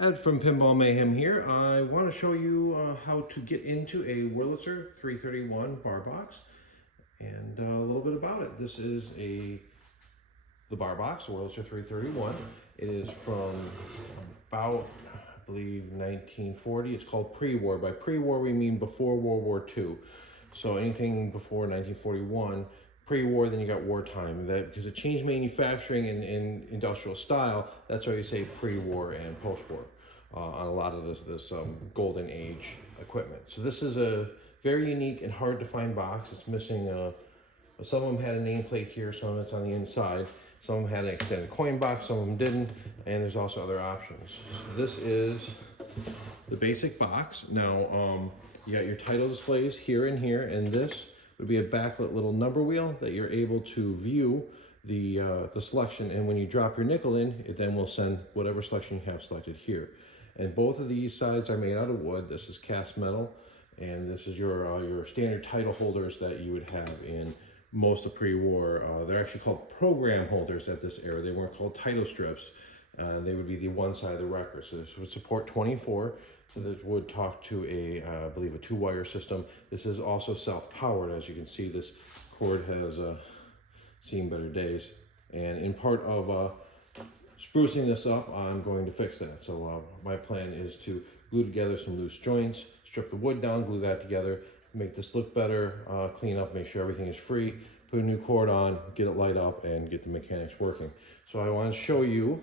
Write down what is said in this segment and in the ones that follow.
Ed from Pinball Mayhem here. I want to show you how to get into a Wurlitzer 331 bar box and a little bit about it. This is the bar box, Wurlitzer 331. It is from about, I believe, 1940. It's called pre-war. By pre-war we mean before World War II. So anything before 1941, pre-war, then you got wartime. That because it changed manufacturing in industrial style. That's why you say pre-war and post-war on a lot of this golden age equipment. So this is a very unique and hard to find box. It's missing some of them had a nameplate here, some of it's on the inside. Some of them had an extended coin box, some of them didn't, and there's also other options. So this is the basic box. Now, you got your title displays here and here, and this would be a backlit little number wheel that you're able to view the selection, and when you drop your nickel in, it then will send whatever selection you have selected here. And both of these sides are made out of wood. This is cast metal, and this is your standard title holders that you would have in most of pre-war. They're actually called program holders at this era. They weren't called title strips. They would be the one side of the record. So this would support 24. So this would talk to I believe a 2-wire system. This is also self-powered. As you can see, this cord has seen better days. And in part of sprucing this up, I'm going to fix that. So my plan is to glue together some loose joints, strip the wood down, glue that together, make this look better, clean up, make sure everything is free, put a new cord on, get it light up, and get the mechanics working. So I want to show you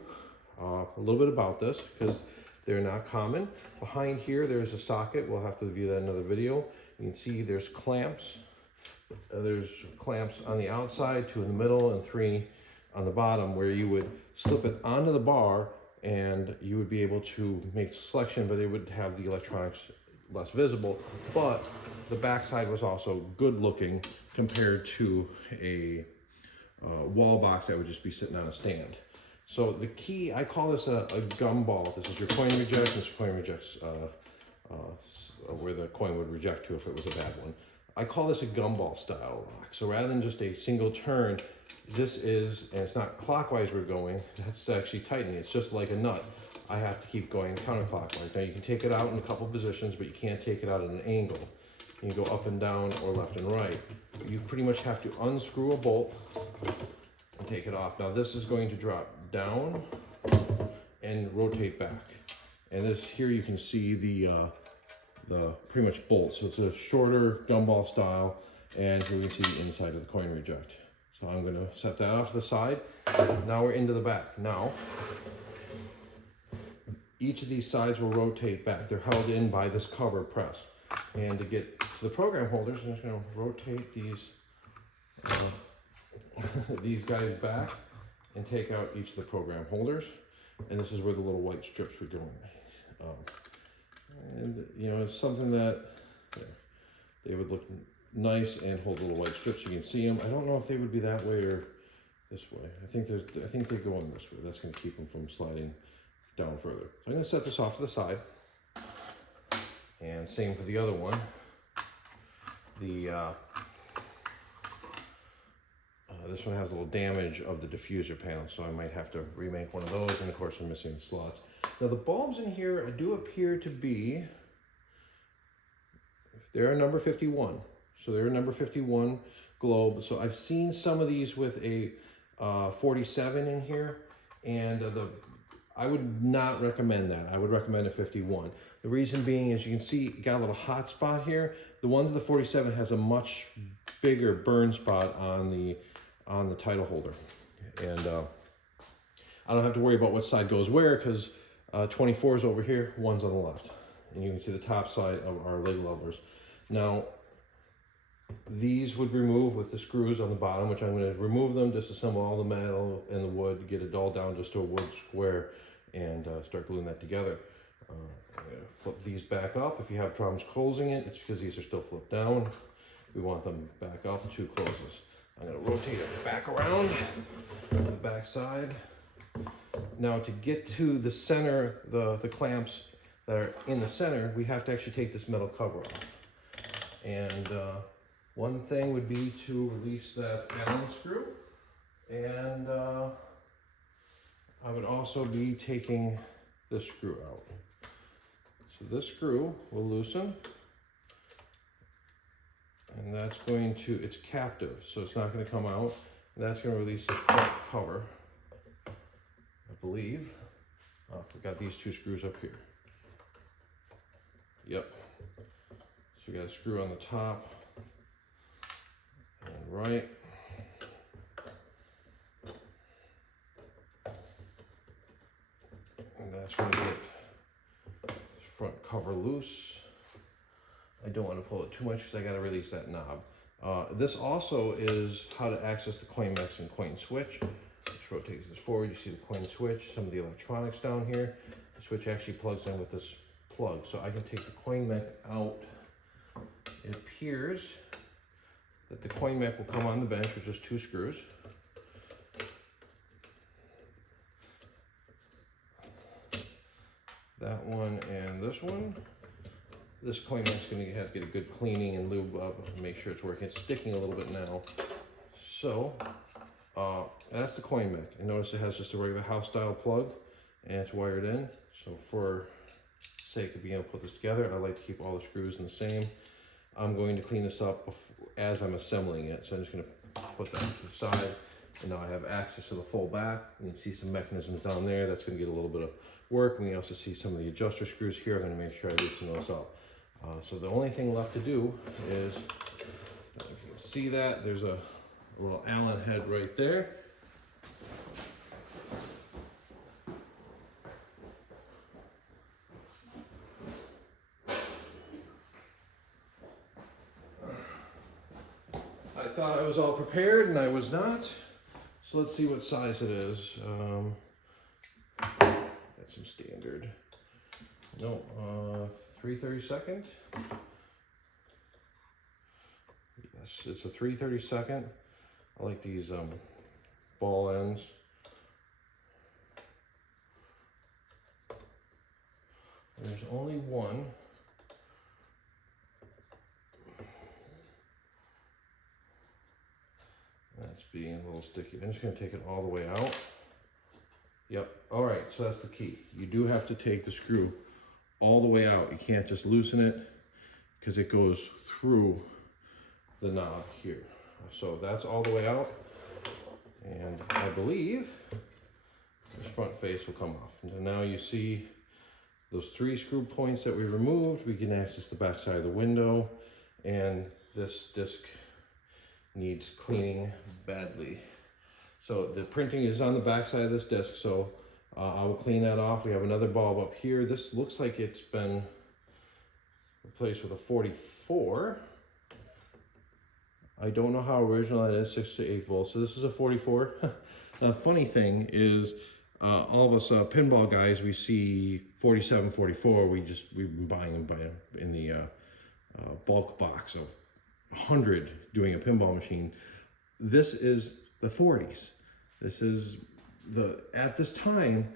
a little bit about this because they're not common. Behind here, there's a socket. We'll have to view that in another video. You can see there's clamps. There's clamps on the outside, 2 in the middle, and 3 on the bottom, where you would slip it onto the bar and you would be able to make the selection, but it would have the electronics less visible. But the backside was also good looking compared to a wall box that would just be sitting on a stand. So the key, I call this a gumball. This is your coin reject. This coin rejects where the coin would reject to if it was a bad one. I call this a gumball style lock. So rather than just a single turn, this is, and it's not clockwise we're going, that's actually tightening. It's just like a nut. I have to keep going counterclockwise. Now you can take it out in a couple positions, but you can't take it out at an angle. You can go up and down or left and right. You pretty much have to unscrew a bolt and take it off. Now this is going to drop down and rotate back. And this here you can see the pretty much bolt. So it's a shorter gumball style, and here we can see the inside of the coin reject. So I'm going to set that off to the side. Now we're into the back. Now each of these sides will rotate back. They're held in by this cover press. And to get to the program holders, I'm just going to rotate these these guys back and take out each of the program holders. And this is where the little white strips were going. And you know, it's something that they would look nice and hold little white strips. You can see them. I don't know if they would be that way or this way. I think they go in this way. That's going to keep them from sliding down further. So I'm going to set this off to the side. And same for the other one. This one has a little damage of the diffuser panel, so I might have to remake one of those, and of course I'm missing the slots. Now the bulbs in here do appear to be, they're a number 51. So they're a number 51 globe. So I've seen some of these with a 47 in here, and I would not recommend that. I would recommend a 51. The reason being is you can see it got a little hot spot here. The one to the 47 has a much bigger burn spot on the title holder. And I don't have to worry about what side goes where because 24 is over here, 1's on the left. And you can see the top side of our leg levelers. Now, these would remove with the screws on the bottom, which I'm going to remove them, disassemble all the metal and the wood, get it all down just to a wood square, and start gluing that together. I'm going to flip these back up. If you have problems closing it, it's because these are still flipped down. We want them back up, 2 closes. I'm going to rotate it back around to the back side. Now to get to the center, the clamps that are in the center, we have to actually take this metal cover off. And one thing would be to release that Allen screw, and I would also be taking this screw out. So this screw will loosen, and that's going to, it's captive, so it's not going to come out. And that's going to release the front cover, I believe. Oh, we got these two screws up here. Yep. So we got a screw on the top and right. And that's going to get this front cover loose. I don't want to pull it too much because I got to release that knob. This also is how to access the coin mechs and coin switch. Just rotate this forward, you see the coin switch, some of the electronics down here. The switch actually plugs in with this plug, so I can take the coin mech out. It appears that the coin mech will come on the bench with just two screws. That one and this one. This coin mech's going to have to get a good cleaning and lube up and make sure it's working. It's sticking a little bit now. So that's the coin mech. And notice it has just a regular house style plug and it's wired in. So for sake of being able to put this together, I like to keep all the screws in the same. I'm going to clean this up as I'm assembling it. So I'm just going to put that to the side. And now I have access to the full back. You can see some mechanisms down there. That's going to get a little bit of work. And we also see some of the adjuster screws here. I'm going to make sure I loosen those up. So the only thing left to do is, if you can see that, there's a little Allen head right there. I thought I was all prepared and I was not. So let's see what size it is. That's some standard. No, 3/32. Yes, it's a 3/32. I like these ball ends. There's only one. That's being a little sticky. I'm just going to take it all the way out. Yep. All right. So that's the key. You do have to take the screw all the way out. You can't just loosen it because it goes through the knob here. So that's all the way out. And I believe this front face will come off. And now you see those three screw points that we removed. We can access the back side of the window. And this disc needs cleaning badly. So the printing is on the back side of this disc, so I will clean that off. We have another bulb up here. This looks like it's been replaced with a 44. I don't know how original that is, 6 to 8 volts. So this is a 44. The funny thing is, all of us pinball guys, we see 47, 44. We've been buying them in the bulk box of 100 doing a pinball machine. This is the 40s. This is at this time,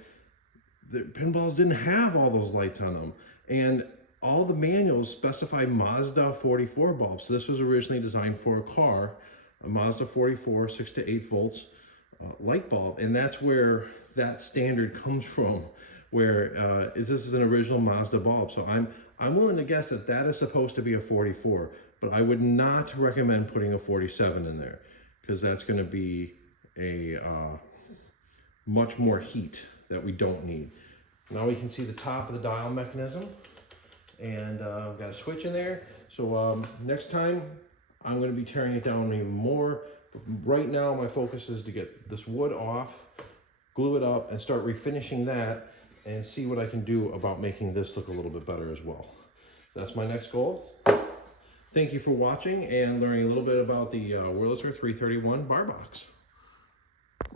the pinballs didn't have all those lights on them. And all the manuals specify Mazda 44 bulbs. So this was originally designed for a car, a Mazda 44, 6 to 8 volts light bulb. And that's where that standard comes from, where this is an original Mazda bulb. So I'm willing to guess that that is supposed to be a 44, but I would not recommend putting a 47 in there because that's going to be a much more heat that we don't need. Now we can see the top of the dial mechanism, and we've got a switch in there. So next time I'm going to be tearing it down even more. But right now my focus is to get this wood off, glue it up, and start refinishing that and see what I can do about making this look a little bit better as well. That's my next goal. Thank you for watching and learning a little bit about the Wurlitzer 331 bar box.